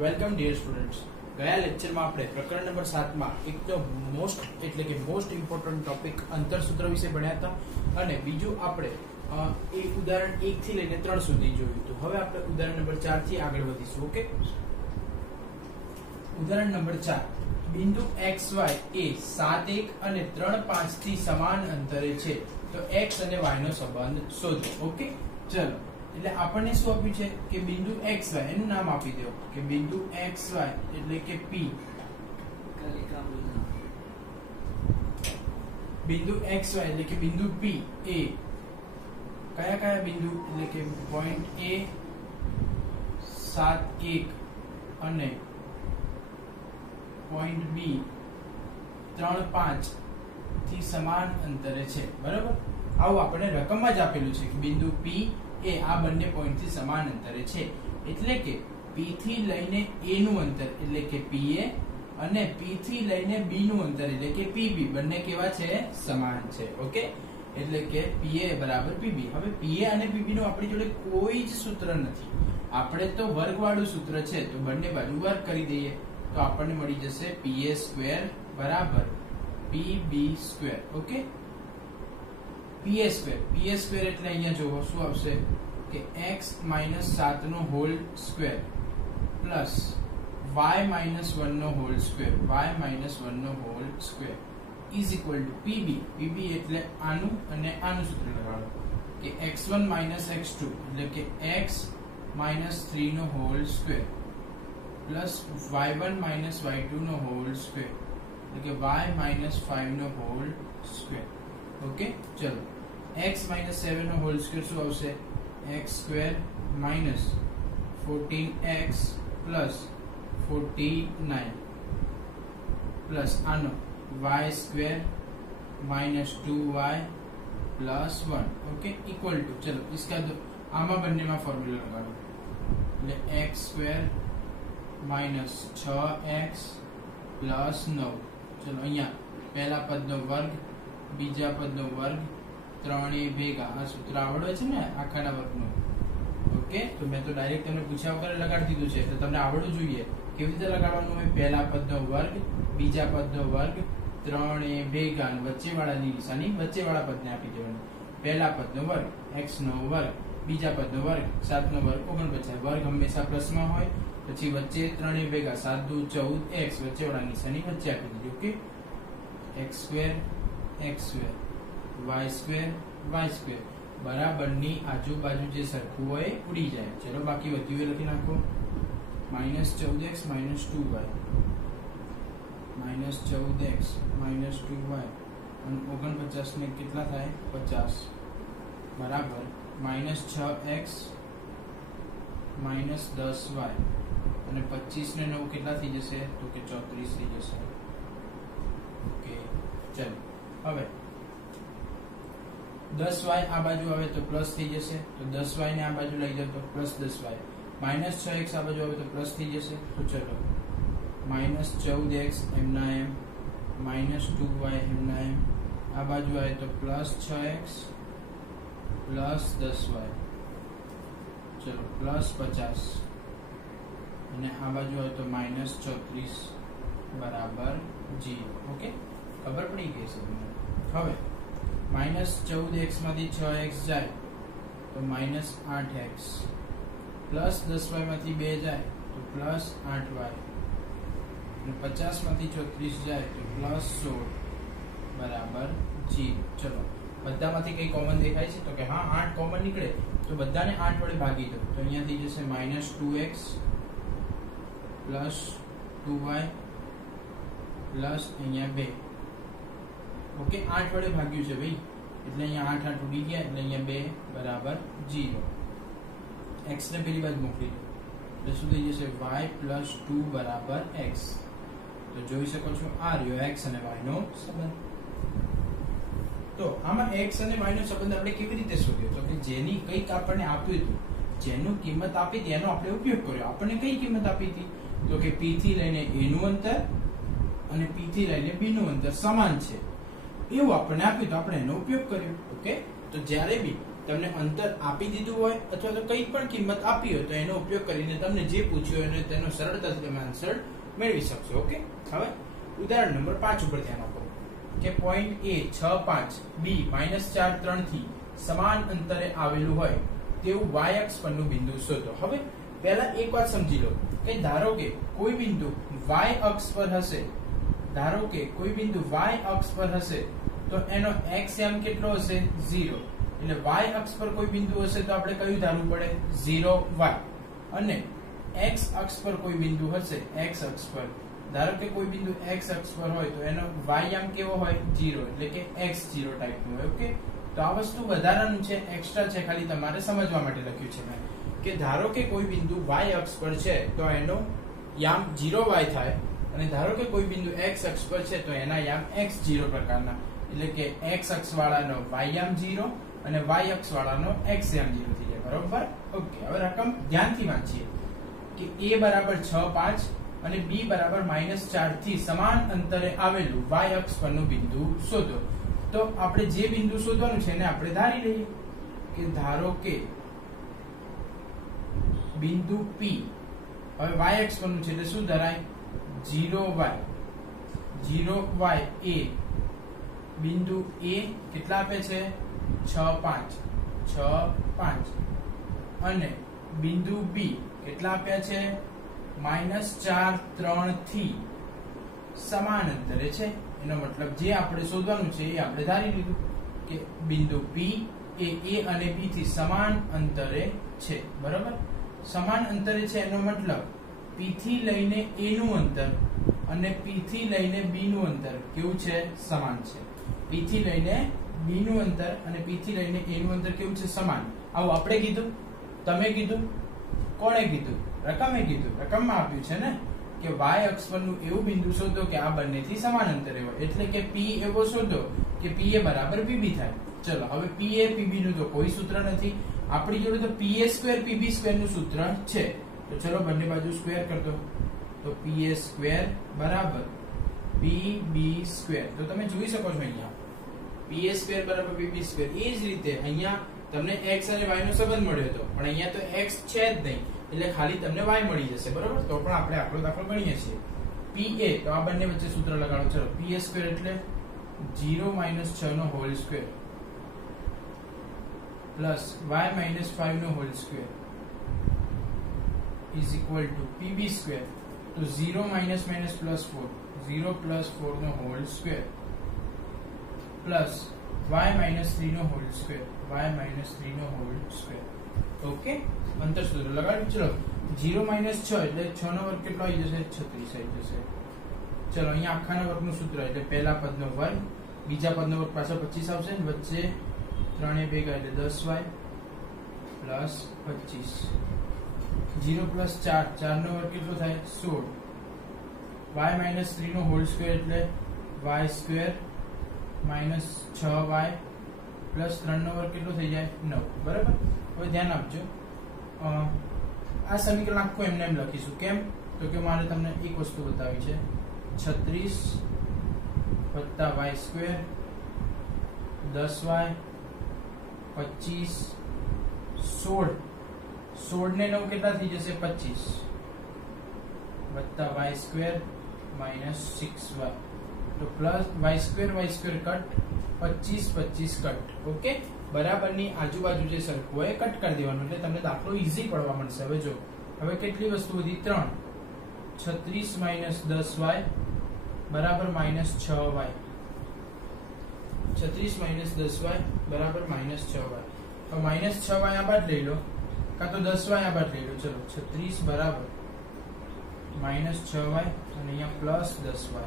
Welcome dear students. ગયા લેક્ચરમાં આપણે પ્રકરણ નંબર 7 માં એક તો મોસ્ટ ઇમ્પોર્ટન્ટ ટોપિક અંતરસૂત્ર વિશે ભણ્યા હતા અને બીજું આપણે એક ઉદાહરણ 1 થી લઈને 3 સુધી જોયું હતું. હવે આપણે ઉદાહરણ નંબર 4 થી આગળ વધીશું. ઓકે, ઉદાહરણ નંબર 4. બિંદુ XY એ 7 1 અને 3 5 થી સમાન અંતરે છે, તો x અને y નો સંબંધ શોધો. ઓકે, ચલો. એટલે આપણને શું આપ્યું છે કે બિંદુ XY, એનું નામ આપી દો કે બિંદુ XY એટલે કે P. બિંદુ XY એટલે કે બિંદુ P એ કયા બિંદુ એટલે કે પોઈન્ટ A 7 1 અને પોઈન્ટ B 3 5 થી સમાન અંતરે છે. બરાબર, આવું આપણે રકમમાં જ આપેલું છે કે બિંદુ P એ આ બંને પોઈન્ટ થી સમાન અંતરે છે. એટલે કે P થી લઈને A નું અંતર એટલે કે PA અને P થી લઈને B નું અંતર એટલે કે PB બંને કેવા છે? સમાન છે. ઓકે, એટલે કે PA બરાબર PB. હવે PA અને PB નું આપણી જોડે કોઈ જ સૂત્ર નથી, આપણે તો વર્ગવાળું સૂત્ર છે, તો બંને બાજુ વર્ગ કરી દઈએ તો આપણને મળી જશે PA² બરાબર PB². ઓકે, PA² એટલે અહીંયા જોવો શું આવશે કે x - 7 નો હોલ સ્ક્વેર પ્લસ y - 1 નો whole square is equal to PB એટલે આનું અને આનું સૂત્ર લગાડો કે x1 - x2 એટલે કે x - 3 નો whole square plus y1 - y2 નો હોલ સ્ક્વેર એટલે કે y - 5 નો હોલ સ્ક્વેર. ઓકે, ચલો. x - 7 નો હોલ સ્ક્વેર શું આવશે? x² - 14x પ્લસ 49 પ્લસ આનો y² - 2y plus 1. Okay, equal to, ચલો इसका दो આમાં બંનેમાં ફોર્મ્યુલા લગાડો એટલે x² - 6x પ્લસ 9. ચલો, અહીંયા પહેલા પદનો વર્ગ, બીજા પદનો વર્ગ, ત્રણેય ભેગા. આ સૂત્ર આવડે છે ને આખાના વર્ગનું? ઓકે, તો મેં તો ડાયરેક્ટ તમને પૂછ્યા વગર લગાડી દીધું છે, તો તમને આવડવું જોઈએ કેવી રીતે લગાડવાનું હોય. પહેલા પદનો વર્ગ, બીજા પદનો વર્ગ, ત્રણેય ભેગા, વચ્ચેવાળાની નિશાની વચ્ચેવાળા પદને આપી દેવાની. પહેલા પદનો વર્ગ x નો વર્ગ, બીજા પદનો વર્ગ 7 નો વર્ગ 49. વર્ગ હંમેશા પ્લસમાં હોય, પછી વચ્ચે ત્રણેય ભેગા 7 × 2 = 14x, વચ્ચેવાળા નિશાની વચ્ચે આપી દીધી. ઓકે, x² y² બરાબરની આજુબાજુ જે સરખું હોય ઉડી જાય. ચલો, બાકી વધ્યું એ લખી નાખો. -14x - 2y -14x - 2y અને 49 ને કેટલા થાય? 50 બરાબર -6x - 10y અને 25 ને 9 કેટલા થઈ જશે? તો કે 34 થઈ જશે. ઓકે, ચલો. હવે 10y આ બાજુ આવે તો પ્લસ થઈ જશે, તો 10y ને આ બાજુ લઈ જાવ તો પ્લસ 10y. -6x આ બાજુ આવે તો પ્લસ થઈ જશે, તો ચલો -14x એમના એમ, -2y એમના એમ, આ બાજુ આવે તો પ્લસ 6x પ્લસ 10y, ચલો પ્લસ 50 અને આ બાજુ આવે તો -34 બરાબર 0. ઓકે, ખબર પડી ગઈ છે તમને. હવે -14x માંથી 6x જાય તો -8x પ્લસ 10y માંથી 2 જાય તો પ્લસ 8y અને 50 માંથી 34 જાય તો પ્લસ 16 બરાબર 0. ચલો, બધામાંથી કઈ કોમન દેખાય છે? તો કે હા, 8 કોમન નીકળે તો બધાને 8 વડે ભાગી દો તો અહીંયા થઈ જશે -2x પ્લસ 2y પ્લસ અહીંયા 2. ઓકે, 8 વડે ભાગ્યું છે ભાઈ, એટલે અહીંયા 8 8 ઉડી ગયા એટલે અહીંયા 2 બરાબર 0. x ને પેલી બાજુ મોકલી દો એટલે શું થઈ જશે? y પ્લસ 2 બરાબર x. તો જોઈ શકો છો આ રહ્યો x અને y નો સંબંધ. તો આમાં x અને y નો સંબંધ આપણે કેવી રીતે શોધ્યો? તો કે જેની કંઈક આપણને આપ્યું હતું, જેનું કિંમત આપી હતી એનો આપણે ઉપયોગ કર્યો. આપણને કઈ કિંમત આપી હતી? તો કે p થી લઈને a નું અંતર અને p થી લઈને b નું અંતર સમાન છે એવું આપણને આપ્યું તો આપણે એનો ઉપયોગ કર્યો. ઓકે, તો જ્યારે બી તમને અંતર આપી દીધું હોય અથવા તો કંઈ પણ કિંમત આપી હોય તો એનો ઉપયોગ કરીને તમને જે પૂછ્યું હોય તેનો સરળતાથી તમે આન્સર મેળવી શકશો. ઓકે, હવે ઉદાહરણ નંબર 5 ઉપર ધ્યાન આપો કે પોઈન્ટ A 6 5 B -4 3 થી સમાન અંતરે આવેલું હોય તેવું y અક્ષ પરનું બિંદુ શોધો. હવે પહેલા એક વાત સમજી લો કે ધારો કે કોઈ બિંદુ y અક્ષ પર હશે, ધારો કે કોઈ બિંદુ y અક્ષ પર હશે તો એનો x યામ કેટલો હશે? 0. એટલે y અક્ષ પર કોઈ બિંદુ હશે તો આપણે કયું ધારવું પડે? 0 y. અને x અક્ષ પર કોઈ બિંદુ હશે, x અક્ષ પર ધારો કે કોઈ બિંદુ x અક્ષ પર હોય તો એનો y યામ કેવો હોય? 0. એટલે કે x0 ટાઈપનું હોય. ઓકે, તો આ વસ્તુ વધારાનું છે, એક્સ્ટ્રા છે, ખાલી તમારે સમજવા માટે લખ્યું છે મેં કે ધારો કે કોઈ બિંદુ y અક્ષ પર છે તો એનો યામ 0y થાય, અને ધારો કે કોઈ બિંદુ x અક્ષ પર છે તો એના યામ x0 પ્રકારના, એટલે કે x અક્ષ વાળાનો y યામ 0 અને y અક્ષ વાળાનો x યામ 0 થઈ જાય. બરોબર? ઓકે, હવે રકમ ધ્યાનથી વાંચીએ કે a બરાબર 6 5 અને b બરાબર -4 થી સમાન અંતરે આવેલું y અક્ષ પરનું બિંદુ શોધો. તો આપણે જે બિંદુ શોધવાનું છે એને આપણે ધારી લઈએ કે ધારો કે બિંદુ P હવે y અક્ષ પરનું છે એટલે શું ધરાય? 0y. 0y a બિંદુ A કેટલા આપે છે? 6 5 6 5 અને બિંદુ B કેટલા આપ્યા છે? -4 3 થી સમાન અંતરે છે. એનો મતલબ જે આપણે શોધવાનું છે એ આપણે ધારી લીધું કે બિંદુ P એ A અને B થી સમાન અંતરે છે. બરાબર? સમાન અંતરે છે એનો મતલબ P થી લઈને A નું અંતર અને P થી લઈને B નું અંતર કેવું છે? સમાન છે. P થી લઈને B નું અંતર અને P થી લઈને A નું અંતર કેવું છે? સમાન. આવું આપણે કીધું? તમે કીધું? કોણે કીધું? રકમે કીધું. રકમમાં આપ્યું છે ને કે y અક્ષ પરનું એવું બિંદુ શોધો કે આ બંનેથી સમાન અંતરે હોય, એટલે કે P એવો શોધો કે PA બરાબર PB થાય. ચલો, હવે PA PB નું તો કોઈ સૂત્ર નથી આપણી જોડે, તો PA² PB² નું સૂત્ર છે. તો ચલો બંને બાજુ સ્ક્વેર કર દો, તો PA² બરાબર PB². તો તમે જોઈ શકો છો અહીંયા PA² બરાબર PB². એ જ રીતે અહીંયા તમને x અને y નો સંબંધ મળ્યો હતો, પણ અહીંયા તો x છે જ નહીં એટલે ખાલી તમને y મળી જશે. બરોબર? તો પણ આપણે આટલો દાખલો ગણીએ છીએ. PA તો આ બંને વચ્ચે સૂત્ર લગાડો. ચલો, PA² એટલે 0 - 6 નો હોલ સ્ક્વેર પ્લસ y - 5 નો whole square is equal to PB². તો 0 - -+4 0 + 4 નો હોલ સ્ક્વેર પ્લસ y - 3 નો હોલ સ્ક્વેર y - 3 નો હોલ સ્ક્વેર. ઓકે, અંતર સૂત્ર લગાડ્યું. ચલો, 0 - 6 એટલે 6 નો વર્ગ કેટલો આવી જશે? 36 આવી જશે. ચલો, અહીંયા આખાના વર્ગનું સૂત્ર એટલે પહેલા પદનો વર્ગ, બીજા પદનો વર્ગ પાછળ 25 આવશે, વચ્ચે 3 એ ભેગા એટલે 10y પ્લસ 25. 0 + 4 4 નો વર્ગ કેટલો થાય? 16. y - 3 નો હોલ સ્ક્વેર એટલે y² - 6y પ્લસ 3 નો વર્ગ કેટલો થઈ જાય? 9. બરાબર? હવે ધ્યાન આપજો, આ સમીકરણ આખું એમને એમ લખીશું. કેમ? તો કે મારે તમને એક વસ્તુ બતાવી છે, 36 + y² 10y 25 16 16 ને 9 કેટલા થઈ જશે? 25 y² - 6y. તો plus y² cut 25 25 cut. Okay, બરાબરની આજુબાજુ જે સરખું હોય કટ કરી દેવાનું એટલે તમને દાખલો ઈઝી પડવા મળશે. હવે જો, હવે કેટલી વસ્તુ વધી? 3. 36 - 10y બરાબર -6y. 36 - 10y બરાબર -6y. તો -6y આ બાદ લઈ લો, કાં તો 10y આ બાદ લઈ લો. ચલો, 36 બરાબર -6y અને અહીંયા પ્લસ 10y.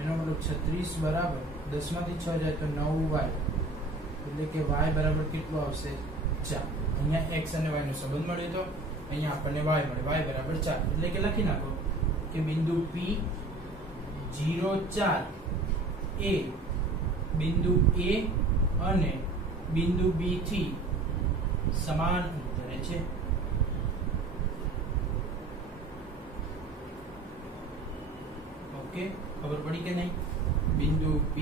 એનો મતલબ 36 બરાબર 10 માંથી 6 જાય તો 9y, એટલે કે y બરાબર કેટલું આવશે? 4. અહીંયા x અને y નો સંબંધ મળ્યો તો અહીંયા આપણને y મળે, y બરાબર 4. એટલે કે લખી નાખો કે બિંદુ P 0 4 એ બિંદુ A અને બિંદુ B થી સમાન અંતરે છે. ઓકે, ખબર પડી કે નહીં? બિંદુ P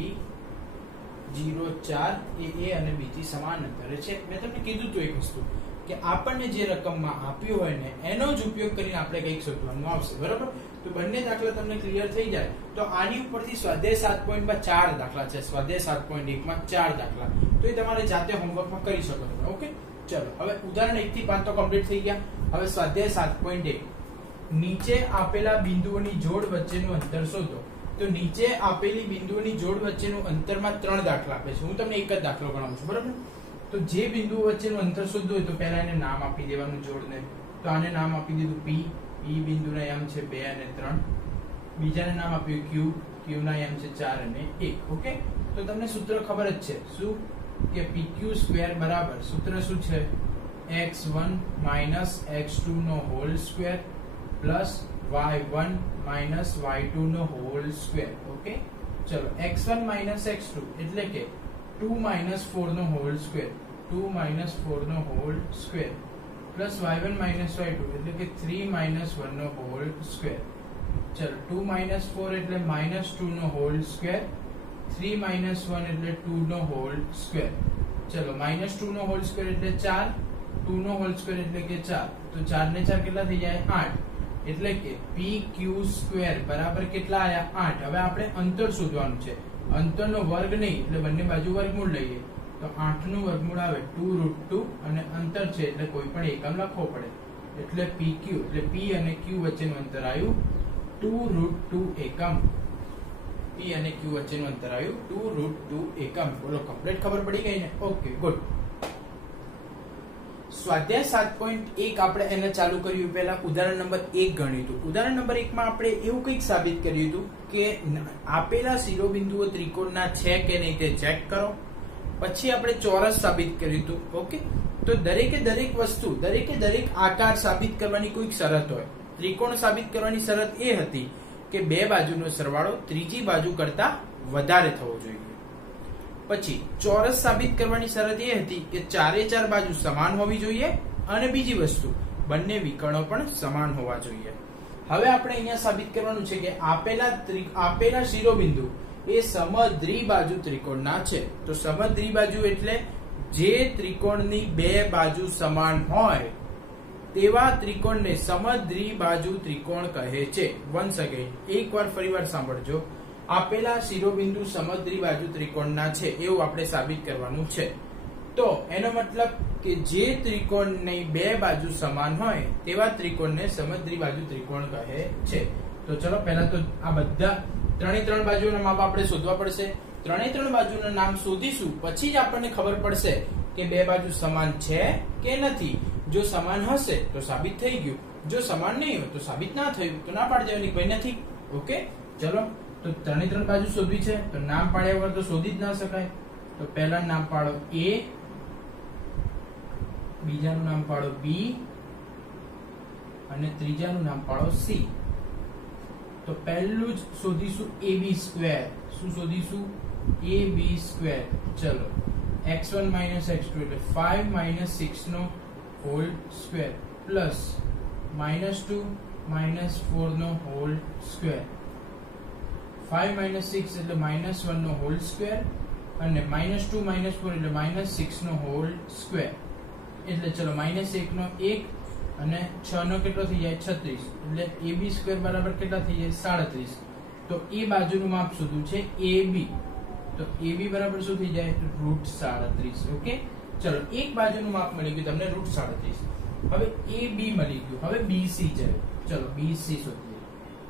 0.4 એ અને બી થી સમાન અંતરે છે. મેં તમને કીધું હતું એક વસ્તુ કે આપણને જે રકમમાં આપ્યું હોય ને એનો જ ઉપયોગ કરીને આપણે કંઈક શોધવાનું આવશે, બરાબર? તો બંને દાખલા તમને ક્લિયર થઈ જાય તો આની ઉપરથી સ્વાધ્યાય 7 માં 4 દાખલા છે, સ્વાધ્યાય 7.1 માં 4 દાખલા, તો એ તમારે જાતે હોમવર્કમાં કરી શકો છો. ઓકે, ચલો હવે ઉદાહરણ 1 થી 5 તો કમ્પ્લીટ થઈ ગયા. હવે સ્વાધ્યાય 7.1 નીચે આપેલા બિંદુઓની જોડ વચ્ચેનું અંતર શોધો. તો નીચે આપેલી બિંદુઓની જોડ વચ્ચેનું અંતરમાં 3 દાખલા આપે છે. હું તમને એક જ દાખલો ગણાવું છું, બરાબર? તો જે બિંદુઓ વચ્ચેનું અંતર શોધવું હોય તો પહેલા એને નામ આપી દેવાનું જોડને. તો આને નામ આપી દીધું P, P બિંદુના એમ છે 2 અને 3. બીજાને નામ આપ્યું Q, Q ના એમ છે 4 અને 1. ઓકે, તો તમને સૂત્ર ખબર જ છે શું કે PQ² બરાબર સૂત્ર શું છે? x1 x2 નો whole square plus y1 y2 નો હોલ સ્ક્વેર. ઓકે, ચલો x1 x2 એટલે કે 2 4 નો હોલ સ્ક્વેર, 2 4 નો whole square plus y1 y2 એટલે કે 3 1 નો હોલ સ્ક્વેર. ચલો 2 4 એટલે -2 નો હોલ સ્ક્વેર, 3 1 એટલે 2 નો હોલ સ્ક્વેર. ચલો -2 નો હોલ સ્ક્વેર એટલે 4, 2 નો હોલ સ્ક્વેર એટલે કે 4, તો 4 ને 4 કેટલા થઈ જાય? 8. એટલે કે PQ² બરાબર કેટલા આયા? 8. હવે આપણે અંતર શોધવાનું છે, અંતરનો વર્ગ નહીં એટલે બંને બાજુ વર્ગમૂળ લઈએ. તો 8 નું વર્ગમૂળ આવે 2√2 અને અંતર છે એટલે કોઈ પણ એકમ લખવો પડે. એટલે PQ એટલે P અને Q વચ્ચેનું અંતર આવ્યું 2√2 એકમ. P અને Q વચ્ચેનું અંતર આવ્યું 2√2 એકમ. બોલો, કમ્પ્લીટ ખબર પડી ગઈ ને? Okay, good. સ્વાધ્યાય 7.1 આપણે એને ચાલુ કર્યું પહેલા ઉદાહરણ નંબર 1 ગણ્યું હતું. ઉદાહરણ નંબર 1 માં આપણે એવું કંઈક સાબિત કર્યું હતું કે આપેલા શિરોબિંદુઓ ત્રિકોણના છે કે નહીં તે ચેક કરો. પછી આપણે ચોરસ સાબિત કર્યું હતું. ઓકે, તો દરેકે દરેક વસ્તુ, દરેકે દરેક આકાર સાબિત કરવાની કોઈક શરત હોય. ત્રિકોણ સાબિત કરવાની શરત એ હતી કે બે બાજુનો સરવાળો ત્રીજી બાજુ કરતા વધારે થવો જોઈએ. પછી ચોરસ સાબિત કરવાની શરત એ હતી કે ચારે ચાર બાજુ સમાન હોવી જોઈએ અને બીજી વસ્તુ બંને વિકર્ણો પણ સમાન હોવા જોઈએ. હવે આપણે અહીંયા સાબિત કરવાનું છે કે આપેલા શિરોબિંદુ એ સમદ્વિબાજુ ત્રિકોણના છે. તો સમદ્વિબાજુ એટલે જે ત્રિકોણની બે બાજુ સમાન હોય તેવા ત્રિકોણને સમદ્વિબાજુ ત્રિકોણ કહે છે. વન્સ અગેન, એકવાર ફરીવાર સાંભળજો. આપેલા શિરોબિંદુ સમદ્વિબાજુ ત્રિકોણના છે એવું આપણે સાબિત કરવાનું છે. તો એનો મતલબ કે જે ત્રિકોણની બે બાજુ સમાન હોય તેવા ત્રિકોણને સમદ્વિબાજુ ત્રિકોણ કહે છે. તો ચલો પહેલા તો આ બધા ત્રણે બાજુના માપ આપણે શોધવા પડશે. ત્રણે બાજુના નામ શોધીશું પછી જ આપણને ખબર પડશે કે બે બાજુ સમાન છે કે નથી. જો સમાન હશે તો સાબિત થઈ ગયું, જો સમાન નહીં હોય તો સાબિત ના થયું, તો ના પાડી દેવાની ભાઈ નથી. ઓકે, ચલો તો ત્રણે બાજુ શોધવી છે તો નામ પાડ્યા વગર તો શોધી જ ના શકાય. તો પહેલા નામ પાડો A, બીજાનું નામ પાડો B અને ત્રીજાનું નામ પાડો C. તો પહેલું જ શોધીશું AB². શું શોધીશું? AB². ચલો x1 x2 એટલે 5 6 નો હોલ સ્ક્વેર પ્લસ -2 -4 નો હોલ સ્ક્વેર. 5 6 એટલે -1 નો હોલ સ્ક્વેર અને -2 -4 એટલે -6 નો હોલ સ્ક્વેર. એટલે ચલો -1 નો 1 અને 6 નો કેટલો થઈ જાય? 36. એટલે AB² બરાબર કેટલા થઈ જાય? 37. તો એ બાજુનું માપ શોધવું છે AB. તો AB બરાબર શું થઈ જાય? √37. ઓકે, ચલો એક બાજુનું માપ મળી ગયું તમને √37. હવે AB મળી ગયું. હવે BC છે. ચલો BC શોધીએ.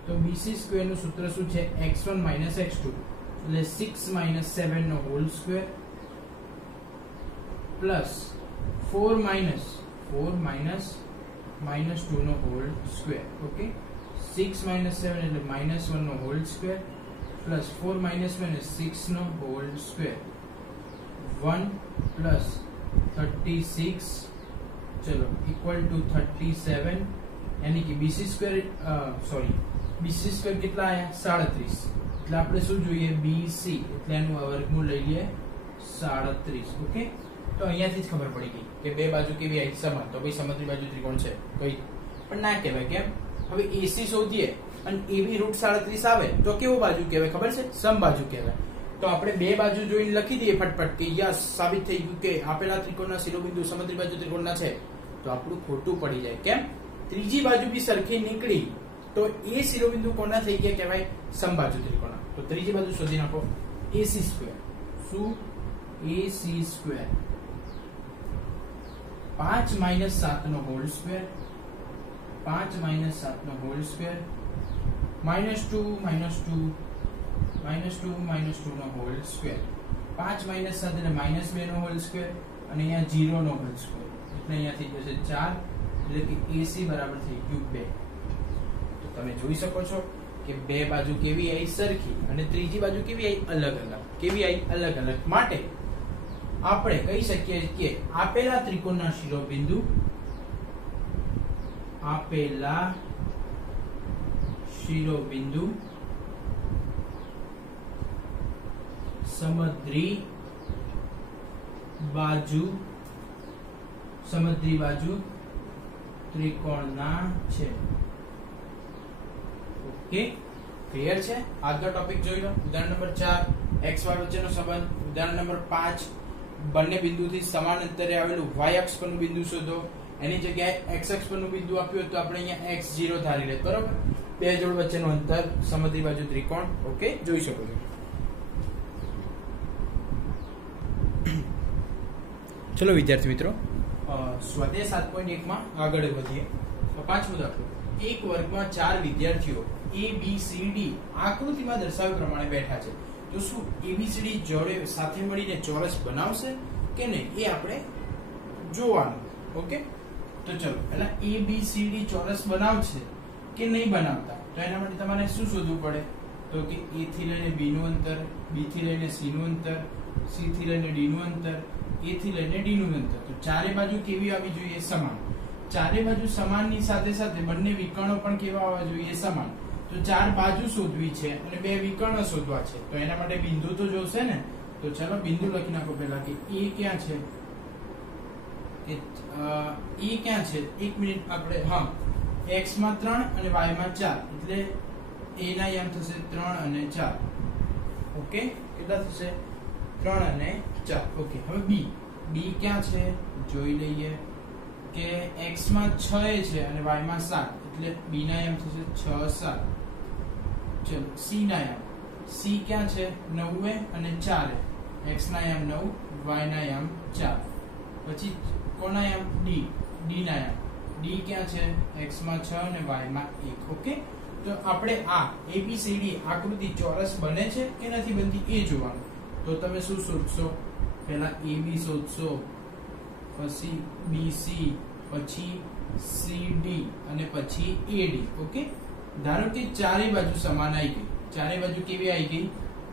તો BC² નું સૂત્ર શું છે? x1 x2 એટલે 6 7 નો હોલ સ્ક્વેર પ્લસ 4 -2 નો હોલ સ્ક્વેર. ઓકે, 6 7 એટલે -1 નો હોલ સ્ક્વેર પ્લસ 4 6 નો હોલ સ્ક્વેર 1 પ્લસ 36. ચલો ઇક્વલ ટુ 37. यानी कि BC² કેટલા આયા? 37. એટલે આપણે શું જોઈએ? BC એટલે એનું વર્ગમૂળ લઈ લઈએ 37. ઓકે, તો અહીંયાથી જ ખબર પડી ગઈ કે બે બાજુ કેવી આવી? સમાન. તો ભાઈ સમદ્વિબાજુ ત્રિકોણ છે. કોઈ પણ ના કહેવાય. કેમ? હવે AC શોધીએ અને AB √37 આવે તો કેવો બાજુ કહેવાય ખબર છે? સમબાજુ કહેવાય. તો તો આપણે બે બાજુ જોઈને લખી દઈએ ફટફટ કે યસ સાબિત થઈ ગયું કે આપેલા ત્રિકોણના શિરોબિંદુ સમદ્રી બાજુ ત્રિકોણના છે, તો આપણું ખોટું પડી જાય. કેમ? ત્રીજી બાજુ બી સરખી નીકળી તો એ શિરોબિંદુ કોના થઈ ગયા કહેવાય? સમબાજુ ત્રિકોણના. તો ત્રીજી બાજુ શોધી નાખો. AC square. શું? AC સ્ક્વેર 5 - 7 નો હોલ સ્ક્વેર, 5 - 7 નો હોલ સ્ક્વેર, -2 - 2 નો હોલ સ્ક્વેર, 5 - 7 એટલે -2 નો હોલ સ્ક્વેર, અને અહીંયા 0 નો હોલ સ્ક્વેર, એટલે અહીંયા થઈ જશે 4, એટલે કે AC બરાબર થઈ ગયું 2. તો તમે જોઈ શકો છો કે બે બાજુ કેવી આવી? સરખી. અને ત્રીજી બાજુ કેવી આવી? અલગ અલગ. કેવી આવી? અલગ અલગ. માટે આપણે કહી શકીએ કે આપેલા ત્રિકોણના શિરોબિંદુ સમદ્રી બાજુ ત્રિકોણના છે. ઓકે, ક્લિયર છે? આગળ ટોપિક જોઈ લો. ઉદાહરણ નંબર 4 x y વચ્ચેનો સંબંધ. ઉદાહરણ નંબર 5 બંને બિંદુથી સમાન અંતરે આવેલું y અક્ષ પરનું બિંદુ શોધો. એની જગ્યાએ x અક્ષ પરનું બિંદુ આપ્યું તો આપણે અહીંયા x0 ધારી લે. બરોબર? બે જોડ વચ્ચેનું અંતર સમદ્રી બાજુ ત્રિકોણ. ઓકે, જોઈ શકો છો. ચલો વિદ્યાર્થી મિત્રો, સ્વાધ્યાય 7.1 માં આગળ વધીએ. પાંચમો દાખલો. એક વર્ગમાં 4 વિદ્યાર્થીઓ ABCD આકૃતિમાં દર્શાવ્યા પ્રમાણે બેઠા છે. તો શું ABCD જોડે સાથે મળીને ચોરસ બનાવશે કે નહીં એ આપણે જોવાનું. ઓકે, તો ચલો પહેલા ABCD ચોરસ બનાવશે કે નહીં બનાવતા, તો એના માટે તમારે શું શોધવું પડે? તો કે A થી લઈને B નું અંતર, B થી લઈને C નું અંતર, C થી લઈને D નું અંતર, A થી લઈને D નું અંતર. તો ચારે બાજુ કેવી આવી જોઈએ? સમાન. ચારે બાજુ સમાનની સાથે સાથે બંને વિકર્ણો પણ કેવા આવવા જોઈએ? સમાન. તો ચાર બાજુ શોધવી છે અને બે વિકર્ણો શોધવા છે, તો એના માટે બિંદુ તો જોશે ને. તો ચલો બિંદુ લખી નાખો પહેલા કે A ક્યાં છે, કે A ક્યાં છે? 1 મિનિટ, આપણે x માં 3 અને y માં 4, એટલે A ના યામ થશે 3 અને 4. ઓકે, કેટલા થશે? 3 અને 4. ઓકે, હવે B ક્યાં છે જોઈ લઈએ કે x માં 6 છે અને y માં 7, એટલે B ના યામ થશે 6 7. ચલો C ના યામ. C ક્યાં છે? 9 અને 4, x ના યામ 9, y ના યામ 4. પછી કોના યામ? D ના યામ. D ક્યાં છે? x માં 6 અને y માં 1. ઓકે, તો આપણે આ ABCD આકૃતિ ચોરસ બને છે કે નથી બનતી એ જોવાનું. તો તમે શું શોધશો? પહેલા AB શોધશો, પછી BC, પછી CD અને પછી AD. ઓકે, ધારો કે ચારે બાજુ સમાન આવી ગઈ. ચારે બાજુ કેવી આવી ગઈ?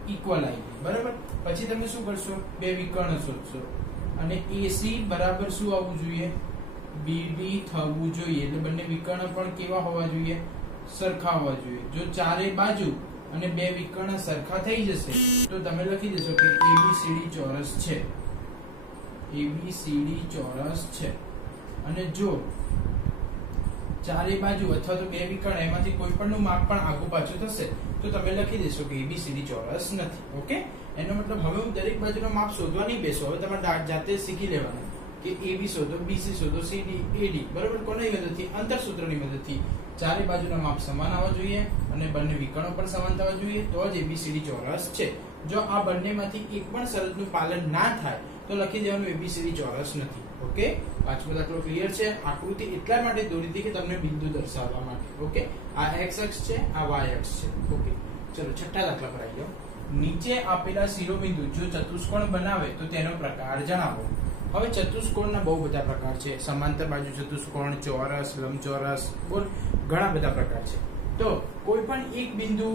ઇક્વલ આવી ગઈ. બરાબર? પછી તમે શું કરશો? બે વિકર્ણ શોધશો અને AC બરાબર શું આવવું જોઈએ? BD થવું જોઈએ. એટલે બંને વિકર્ણ પણ કેવા હોવા જોઈએ? સરખા હોવા જોઈએ. જો ચારે બાજુ અને બે વિકર્ણ સરખા થઈ જશે તો તમે લખી દેશો કે ABCD ચોરસ છે. ABCD ચોરસ છે. અને જો ચારે બાજુ અથવા તો બે વિકર્ણ એમાંથી કોઈ પણનું માપ પણ આગુ પાછું થશે તો તમે લખી દેશો કે ABCD ચોરસ નથી. ઓકે, એનો મતલબ હવે હું દરેક બાજુનું માપ શોધવા નહીં બેસો. હવે તમારે જાતે શીખી લેવાનું કે AB શોધો, BC શોધો, CD, AD. બરાબર? કોની મદદથી? અંતરસૂત્રની મદદથી. ચારે બાજુના માપ સમાન આવવા જોઈએ અને બંને વિકર્ણો પણ સમાન થવા જોઈએ, તો જ ABCD ચોરસ છે. જો આ બંનેમાંથી એક પણ શરતનું પાલન ના થાય તો લખી દેવાનું ABCD ચોરસ નથી. ઓકે, પાંચમો દાખલો ક્લિયર છે? આકૃતિ એટલા માટે દોરી હતી કે તમને બિંદુ દર્શાવવા માટે. ઓકે, આ x અક્ષ છે, આ y અક્ષ છે. ઓકે, ચલો છઠ્ઠા દાખલા પર આવી જાઓ. નીચે આપેલા શિરોબિંદુ જો ચતુષ્કોણ બનાવે તો તેનો પ્રકાર જણાવો. હવે ચતુષ્કોણના બહુ બધા પ્રકાર છે. સમાંતર બાજુ ચતુષ્કોણ, ચોરસ, લંબચોરસ, બોલ ઘણા બધા પ્રકાર છે. તો કોઈ પણ એક બિંદુ,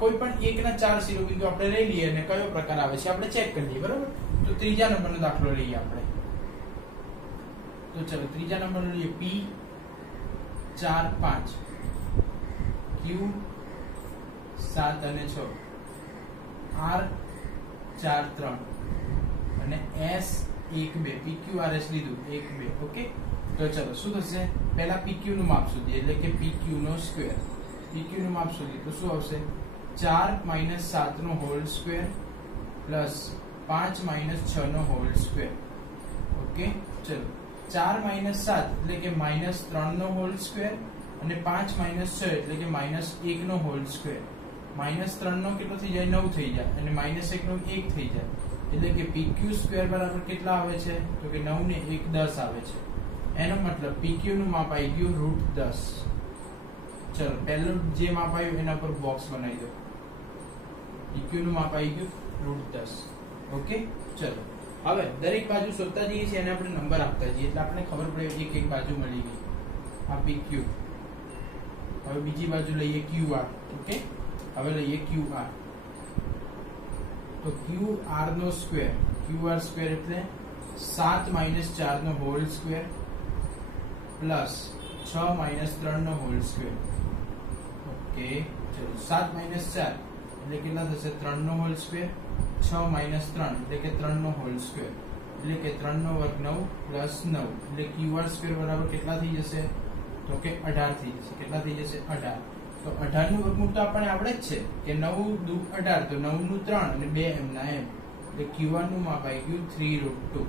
કોઈ પણ એકના 4 શિરોબિંદુ આપણે લઈ લઈએ અને કયો પ્રકાર આવે છે આપણે ચેક કરી લઈએ. બરોબર? તો ત્રીજા નંબરનો દાખલો લઈએ આપણે. તો ચલો ત્રીજા નંબરનો લઈએ. P 4 5, Q 7 અને 6, R 4 3 અને S 1 2. PQRS લીધું 1 2. ઓકે, તો ચલો શું થશે? પહેલા PQ નું માપ શોધીએ, એટલે કે PQ નો સ્ક્વેર. PQ નું માપ શોધીએ તો શું આવશે? 4 - 7 નો હોલ સ્ક્વેર પ્લસ 5 માઇનસ 6 નો હોલ સ્ક્વેર. ઓકે, ચલો 4 માઇનસ 7 એટલે કે માઇનસ 3 નો હોલ સ્ક્વેર અને 5 માઇનસ 6 એટલે કે માઇનસ 1 નો હોલ સ્ક્વેર. માઇનસ 3 નો કેટલો થઈ જાય? 9 થઈ જાય અને માઇનસ 1 નો 1 થઈ જાય એટલે કે PQ સ્ક્વેર બરાબર કેટલા આવે છે? તો કે 9 ને 1 10 આવે છે. એનો મતલબ PQ નું માપ આવી ગયું √10. ચલો પહેલું જે માપ આવ્યું એના પર બોક્સ બનાવી દો. PQ નું માપ આવી ગયું √10. ઓકે, ચલો હવે દરેક બાજુ શોધતા જઈએ છીએ અને આપણે નંબર આપતા જઈએ એટલે આપણે ખબર પડે એક એક બાજુ મળી ગઈ. આ PQ. હવે બીજી બાજુ લઈએ QR. ઓકે, હવે લઈએ QR. તો QR નો સ્ક્વેર, QR સ્ક્વેર એટલે 7 માઇનસ 4 નો હોલ સ્ક્વેર પ્લસ 6 માઇનસ 3 નો હોલ સ્ક્વેર. ઓકે, ચલો 7 માઇનસ 4 એટલે કેટલા થશે? 3 નો હોલ સ્ક્વેર. 6 માઇનસ 3 એટલે કે 3 નો હોલ સ્ક્વેર એટલે કે 3 નો વર્ગ 9 પ્લસ 9 એટલે QR સ્ક્વેર બરાબર કેટલા થઈ જશે? તો કે 18 થઈ જશે. કેટલા થઈ જશે? 18. તો 18 નું વર્ગમૂળ તો આપણને આવડે જ છે કે 9 દુ 18 તો 9 નું 3 અને 2 એમના એમ એટલે QR નું માપ આવી ગયું 3√2.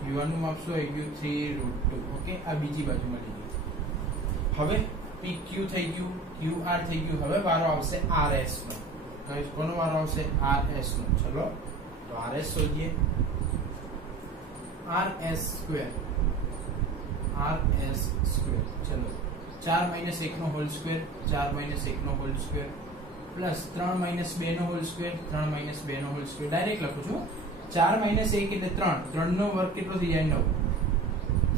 QR નું માપ શું આવી ગયું? 3√2. ઓકે, આ બીજી બાજુ મળી ગઈ. હવે PQ થઈ ગયું, QR થઈ ગયું. હવે વારો આવશે RS નો. ગાઈસ કોનો વારો આવશે? RS નો. ચલો તો RS શોધીએ. RS square. RS square. ચલો 4 માઇનસ 1 નો હોલ સ્ક્વેર, 4 માઇનસ 1 નો હોલ સ્ક્વેર પ્લસ 3 માઇનસ 2 નો હોલ સ્ક્વેર, 3 માઇનસ 2 નો હોલ સ્ક્વેર. ડાયરેક્ટ લખું છું. 4 માઇનસ 1 એટલે 3, 3 નો વર્ગ કેટલો થઈ જાય? 9.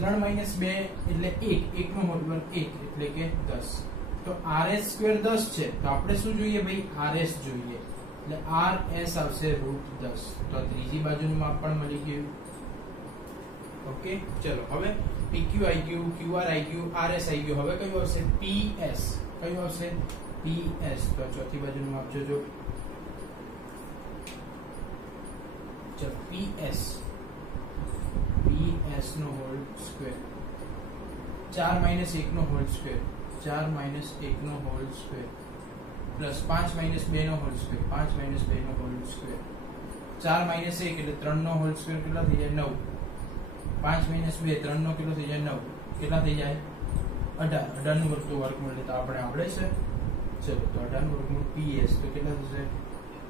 3 માઇનસ 2 એટલે 1, 1 નો હોલ વર્ગ 1 એટલે કે 10. તો RS સ્ક્વેર 10 છે તો આપણે શું જોઈએ ભાઈ? RS જોઈએ એટલે RS આવશે √10. તો ત્રીજી બાજુનું માપ પણ મળી ગયું. ઓકે, ચલો હવે PQ આવી ગયું, QR આવી ગયું, RS આવી ગયું. હવે કયું આવશે? PS. કયું આવશે? PS. તો ચોથી બાજુનું માપ જોજો. ચલો PS. PS નો હોલ સ્ક્વેર. 4 માઇનસ 1 નો હોલ સ્ક્વેર, 4 માઇનસ 1 નો હોલ સ્ક્વેર પ્લસ 5 માઇનસ 2 નો હોલ સ્ક્વેર, 5 માઇનસ 2 નો હોલ સ્ક્વેર. 4 માઇનસ 1 એટલે 3 નો હોલ સ્ક્વેર કેટલા થઈ જાય? 9. 5 માઇનસ 2 3 નો કેટલો થઈ જાય? 9. કેટલા થઈ જાય? 18. 18 નું વર્ગ તો વર્ગમૂળ એટલે તો આપણે આવડે છે. ચલો તો 18 નું વર્ગમૂળ PS તો કેટલા થશે?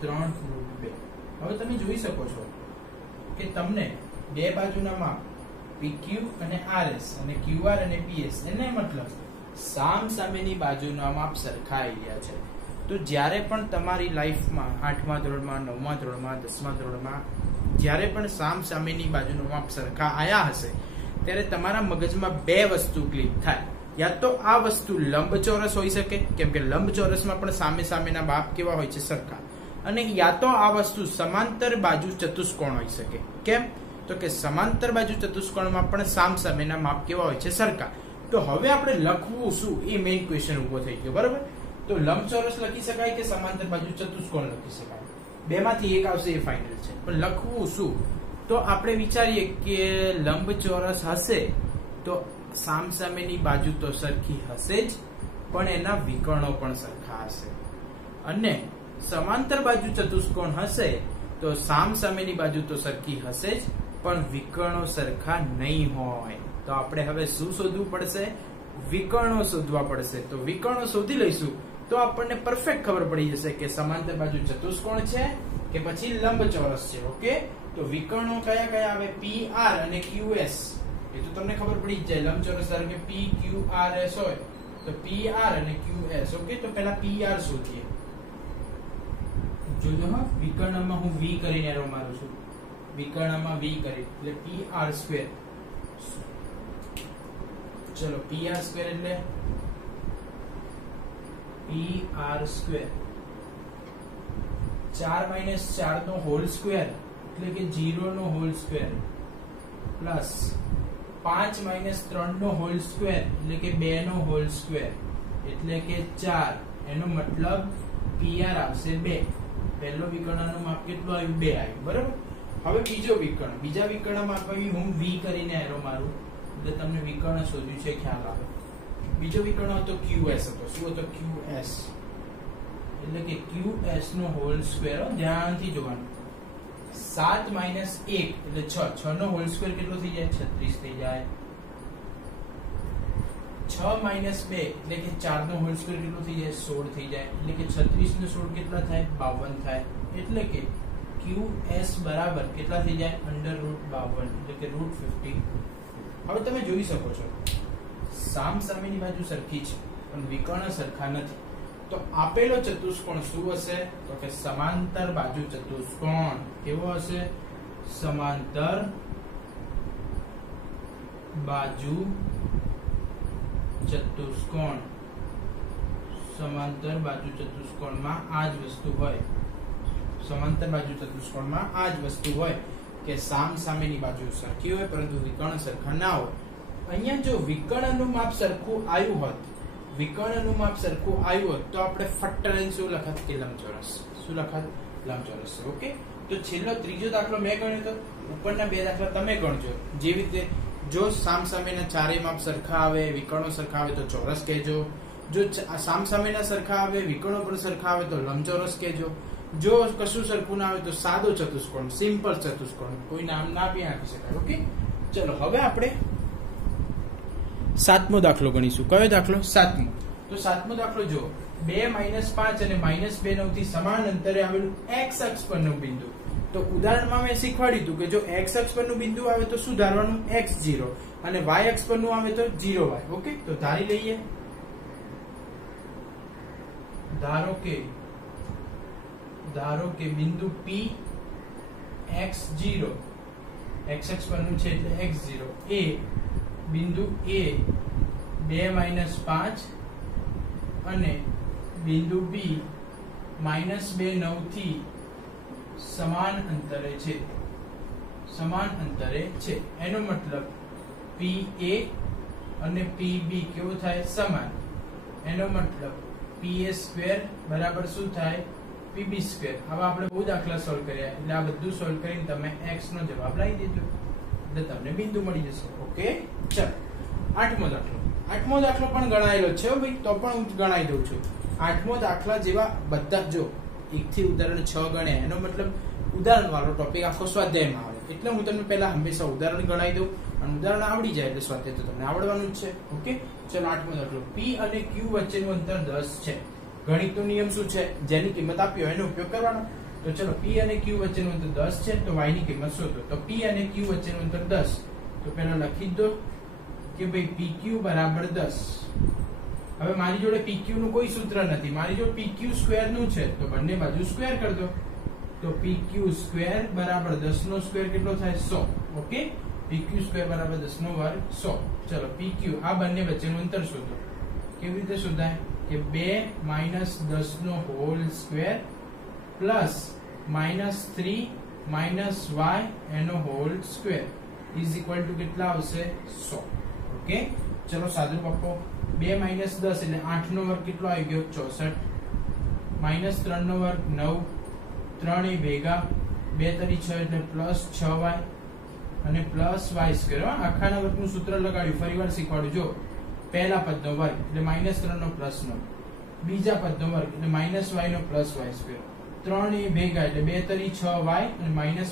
3√2. હવે તમે જોઈ શકો છો કે તમને બે બાજુના માપ PQ અને RS અને QR અને PS એને મતલબ સામ સામેની બાજુના માપ સરખા આવી ગયા છે. તો જ્યારે પણ તમારી લાઈફમાં 8મા ધોરણમાં, 9મા ધોરણમાં, 10મા ધોરણમાં જ્યારે પણ સામ સામેની બાજુનું માપ સરખા આયા હશે ત્યારે તમારા મગજમાં બે વસ્તુ ક્લિક થાય. યા તો આ વસ્તુ લંબચોરસ હોઈ શકે કેમ કે લંબચોરસમાં પણ સામે સામેના માપ કેવા હોય છે? સરખા. અને યા તો આ વસ્તુ સમાંતર બાજુ ચતુષ્કોણ હોઈ શકે. કેમ? તો કે સમાંતર બાજુ ચતુષ્કોણમાં પણ સામ સામેના માપ કેવા હોય છે? સરખા. તો હવે આપણે લખવું શું એ મેઇન ક્વેશ્ચન ઉભો થઈ ગયો. બરાબર? તો લંબચોરસ લખી શકાય કે સમાંતર બાજુ ચતુષ્કોણ લખી શકાય? બેમાંથી એક આવશે એ ફાઇનલ છે. પણ લખવું શું? તો આપણે વિચારીએ કે લંબચોરસ હશે તો સામસામેની બાજુ તો સરખી હશે જ પણ એના વિકર્ણો પણ સરખા હશે. અને સમાંતર બાજુ ચતુષ્કોણ હશે તો સામસામેની બાજુ તો સરખી હશે જ પણ વિકર્ણો સરખા નહીં હોય. તો આપણે હવે શું શોધવું પડશે? વિકર્ણો શોધવા પડશે. તો વિકર્ણો શોધી લઈશું તો આપણને પરફેક્ટ ખબર પડી જશે કે સમાંતર બાજુ ચતુષ્કોણ છે કે પછી લંબચોરસ છે. ઓકે, તો વિકર્ણો કયા કયા આવે? PR અને QS. એ તો તમને ખબર પડી જ જાય. લંબચોરસ ધારો કે PQRS હોય તો PR અને QS. ઓકે, તો પહેલા PR શોધીએ. જોજો હા, વિકર્ણમાં હું V કરીને એરો મારું છું. વિકર્ણમાં V કરી એટલે PR સ્ક્વેર. ચલો PR સ્ક્વેર એટલે PR સ્ક્વેર 4 માઇનસ 4 નો હોલ સ્ક્વેર એટલે કે 0 નો હોલ સ્ક્વેર પ્લસ 5 માઇનસ 3 નો હોલ સ્ક્વેર એટલે કે 2 નો હોલ સ્ક્વેર એટલે કે 4. એનો મતલબ PR આવશે 2. પહેલો વિકર્ણનું માપ કેટલું આવ્યું? 2 આવ્યું. બરાબર? હવે બીજો વિકર્ણ, બીજા વિકર્ણમાં કઈ હું V કરીને એરો મારું એટલે તમને વિકર્ણ શોધ્યું છે ખ્યાલ આવે. બીજો વિકર્ણ હતો QS હતો. શું હતો? QS એટલે કે QS નો હોલ સ્ક્વેર. ધ્યાનથી જોવાનું. 7 માઇનસ 1 એટલે 6. 6 નો હોલ સ્ક્વેર કેટલો થઈ જાય? 36 થઈ જાય. 6 માઇનસ 2 એટલે કે 4 નો હોલ સ્ક્વેર કેટલો થઈ જાય? 16 થઈ જાય. એટલે કે 36 ને 16 કેટલા થાય? 52 થાય. એટલે કે QS બરાબર કેટલા થઈ જાય? √52 એટલે કે √50. હવે તમે જોઈ શકો છો સામ સામેની બાજુ સરખી છે પણ વિકર્ણ સરખા નથી. તો આપેલો ચતુષ્કોણ શું હશે? તો કે સમાંતર બાજુ ચતુષ્કોણ. કેવો હશે? સમાંતર બાજુ ચતુષ્કોણ. સમાંતર બાજુ ચતુષ્કોણમાં આ જ વસ્તુ હોય. સમાંતર બાજુ ચતુષ્કોણમાં આ જ વસ્તુ હોય કે સામ સામેની બાજુ સરખી હોય પરંતુ વિકર્ણ સરખા ના હોય. અહીંયા જો વિકર્ણનું માપ સરખું આવ્યું હોત, વિકર્ણનું માપ સરખું આવ્યું હોત તો આપણે ફટ લઈને શું લખત? કે લંબચોરસ. શું લખત? લંબચોરસ. ઓકે. તો છેલ્લો ત્રીજો દાખલો મેં ગણ્યો તો ઉપરના બે દાખલા તમે ગણજો. જેવી રીતે જો સામ સામેના ચારેય માપ સરખા આવે, વિકર્ણો સરખા આવે તો ચોરસ કહેજો. જો સામ સામેના સરખા આવે, વિકર્ણો પણ સરખા આવે તો લંબચોરસ કહેજો. જો કશું સરખું ના આવે તો સાદો ચતુષ્કોણ, સિમ્પલ ચતુષ્કોણ. કોઈ નામ ના બી આપી શકાય. ઓકે. ચલો હવે આપણે સાતમો દાખલો ગણીશું. કયો દાખલો? સાતમો. તો સાતમો દાખલો જો 2 - 5 અને -2 9 થી સમાન અંતરે આવેલું x અક્ષ પરનું બિંદુ. તો ઉદાહરણમાં મેં શીખવાડ્યું હતું કે જો x અક્ષ પરનું બિંદુ આવે તો શું ધારવાનું? x0 અને y અક્ષ પરનું આવે તો 0y. ઓકે. તો ધારી લઈએ. ધારો કે બિંદુ P x0 x અક્ષ પરનું છે એટલે x0 એ બિંદુ A 2 - 5 અને બિંદુ B -2 9 થી સમાન અંતરે છે. સમાન અંતરે છે એનો મતલબ PA અને PB કેવો થાય? સમાન. એનો મતલબ PA² બરાબર શું થાય? PB². હવે આપણે બહુ દાખલા સોલ્વ કર્યા એટલે આ બધું સોલ્વ કરીને તમે x નો જવાબ લાવી દેજો એટલે તમને બિંદુ મળી જશે. ઓકે. ચલો આઠમો દાખલો. આઠમો દાખલો પણ ગણાયેલો છે ભાઈ, તો પણ હું ગણાઈ દઉં છું. આઠમો દાખલા જેવા બધા જો 1 થી ઉદાહરણ 6 ગણ્યા એનો મતલબ ઉદાહરણ વાળો ટોપિક આખો સ્વાધ્યાયમાં આવે એટલે હું તમને પહેલા હંમેશા ઉદાહરણ ગણાઈ દઉં અને ઉદાહરણ આવડી જાય એટલે સ્વાધ્યાય તો તમને આવડવાનું જ છે. ઓકે. ચલો આઠમો દાખલો. P અને Q વચ્ચેનું અંતર 10 છે. ગણિતનો નિયમ શું છે? જેની કિંમત આપી હોય એનો ઉપયોગ કરવાનો. તો ચલો P અને Q વચ્ચેનું અંતર 10 છે તો y ની કિંમત શોધો. તો P અને Q વચ્ચેનું અંતર 10 તો પહેલા લખી દો કે ભાઈ PQ બરાબર 10. હવે મારી જોડે PQ નું કોઈ સૂત્ર નથી, મારી જોડે PQ² નું છે તો બંને બાજુ સ્ક્વેર કરી દો. તો PQ² બરાબર 10 નો સ્ક્વેર કેટલો થાય? 100. ઓકે. PQ² બરાબર 10 નો વર્ગ 100. ચલો PQ આ બંને વચ્ચેનું અંતર શોધો. કેવી રીતે શોધાય? કે 2 - 10 નો હોલ સ્ક્વેર પ્લસ -3 - y એનો hall square is equal two કેટલા આવશે? 100. ઓકે. ચલો સાદું પપ્પો. 2 - 10 એટલે 8 નો વર્ગ કેટલો આવી ગયો? 64. -3 નો વર્ગ 9. 3 એ ભેગા 2 તરી 6 એટલે +6y અને +y². આખાના વર્ગનું સૂત્ર લગાડ્યું. ફરીવાર શીખવાડું. જો પહેલા પદનો વર્ગ એટલે -3 નો +9, બીજા પદનો વર્ગ એટલે -y નો +y². 3 એ ભેગા એટલે 2 તરી 6y અને માઇનસ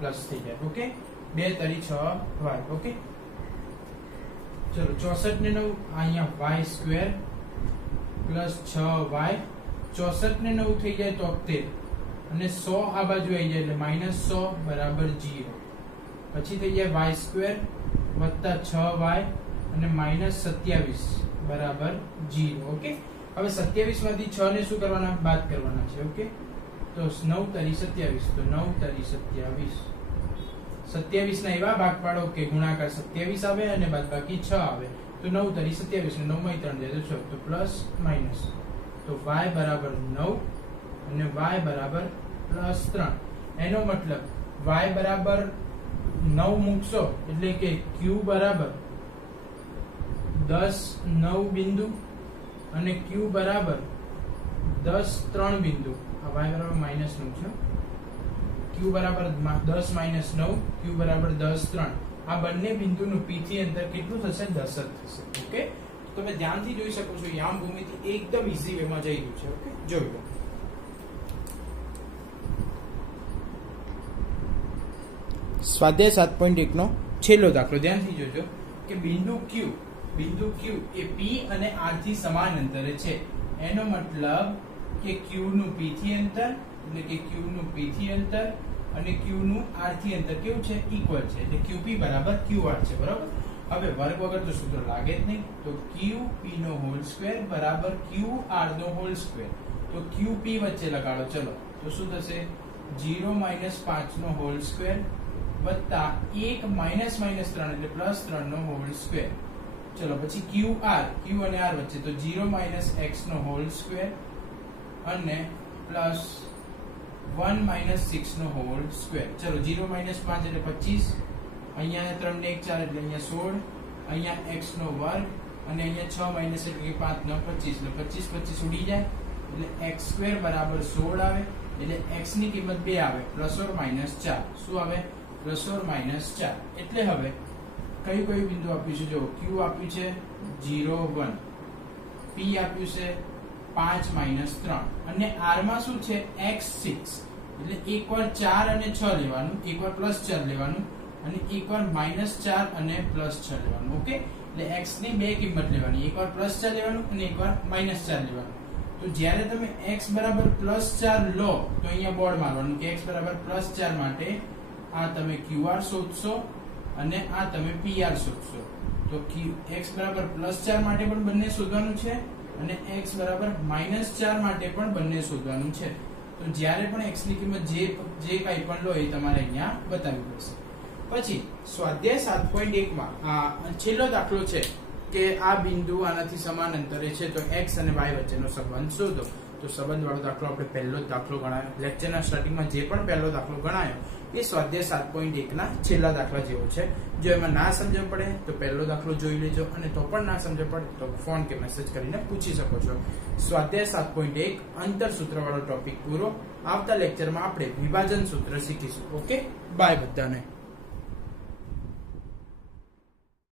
પ્લસ થઈ જાય. ઓકે. 2 તરી 6y. ઓકે. ચલો 64 ને 9 અહીંયા y² પ્લસ 6y. 64 ને 9 થઈ જાય 73 અને 100 આ બાજુ આવી જાય એટલે -100 બરાબર 0. પછી થઈ જાય y² વત્તા 6y અને -27 બરાબર 0. ઓકે. હવે 27 માંથી 6 ને શું કરવાના? બાદ કરવાના છે. ઓકે. તો 9 તરી 27 તો 9 તરી 27. 27 ના એવા ભાગ પાડો કે ગુણાકાર 27 આવે અને બાદબાકી 6 આવે તો 9 તરી 27 ને 9 માં 3 જાય તો 6 તો પ્લસ માઈનસ. તો y બરાબર 9 અને y બરાબર +3. એનો મતલબ y બરાબર 9 મૂકશો એટલે કે q બરાબર 10 9 બિંદુ અને q બરાબર 10 3 બિંદુ. આ y બરાબર -9 છે. q બરાબર 10 - 9, q બરાબર 10 3. આ બંને બિંદુનું p થી અંતર કેટલું થશે? 10 જ થશે. ઓકે. તમે ધ્યાનથી જોઈ શકો છો યામ ભૂમિતિ એકદમ ઈઝી વેમાં જઈ રહ્યું છે. ઓકે. જોઈ લો. સ્વાધ્યાય 7.1 નો છેલ્લો દાખલો ધ્યાનથી જોજો કે બિંદુ Q એ P અને R થી સમાન અંતરે છે. એનો મતલબ કે Q નું P થી અંતર એટલે કે Q નું P થી અંતર અને Q નું R થી અંતર કેવું છે? ઇક્વલ છે. એટલે QP બરાબર QR છે. બરાબર. હવે વર્ગ વગર તો સૂત્ર લાગે જ નહીં. તો QP નો હોલ સ્ક્વેર બરાબર QR નો હોલ સ્ક્વેર. તો QP વચ્ચે લગાડો. ચલો તો શું થશે? 0 - 5 નો હોલ સ્ક્વેર વત્તા 1 - -3 એટલે +3 નો હોલ સ્ક્વેર. ચલો પછી QR Q અને R વચ્ચે તો 0 - x નો હોલ સ્ક્વેર અને પ્લસ 1 - 6 નો હોલ સ્ક્વેર. ચલો 0 - 5 એટલે 25, અહીંયા 3 ને 1 4 એટલે અહીંયા 16, અહીંયા x નો વર્ગ અને અહીંયા 6 - એટલે કે 5 નો 25 એટલે 25 25 ઉડી જાય એટલે x² બરાબર 16 આવે. એટલે x ની કિંમત 2 આવે ±4. શું આવે? ±4. એટલે હવે કયું બિંદુ આપ્યું છે? જો Q આપ્યું છે 0 1, P આપ્યું છે 5 - 3 અને R માં શું છે? x6. એટલે એકવાર 4 અને 6 લેવાનું, એકવાર +4 લેવાનું અને એકવાર -4 અને +6 લેવાનું. ઓકે. એટલે x ની બે કિંમત લેવાની, એકવાર +4 લેવાનું અને એકવાર -4 લેવાનું. તો જ્યારે તમે x બરાબર +4 લો તો અહીંયા બોર્ડ મારવાનું કે x બરાબર +4 માટે આ તમે QR શોધશો અને આ તમે PR શોધશો. તો x બરાબર +4 માટે પણ બંને શોધવાનું છે અને x બરાબર -4 માટે પણ બંને શોધવાનું છે. તો જ્યારે પણ x ની કિંમત જે કંઈ પણ લો એ તમારે અહીંયા બતાવવી પડશે. પછી સ્વાધ્યાય 7.1 માં આ છેલ્લો દાખલો છે કે આ બિંદુ આનાથી સમાન અંતરે છે તો x અને y વચ્ચેનો સંબંધ શોધો. તો સંબંધ વાળો દાખલો આપણે પહેલો જ દાખલો ગણાયો. લેક્ચરના સ્ટાર્ટિંગમાં જે પણ પહેલો દાખલો ગણાયો એ સ્વાધ્યાય 7.1 ના છેલ્લા દાખલા જેવો છે. જો એમાં ના સમજ પડે તો પહેલો દાખલો જોઈ લેજો અને તો પણ ના સમજ પડે તો ફોન કે મેસેજ કરીને પૂછી શકો છો. સ્વાધ્યાય 7.1 અંતર સૂત્ર વાળો ટોપિક પૂરો. આવતા લેક્ચરમાં આપણે વિભાજન સૂત્ર શીખીશું. ઓકે, બાય બધાને.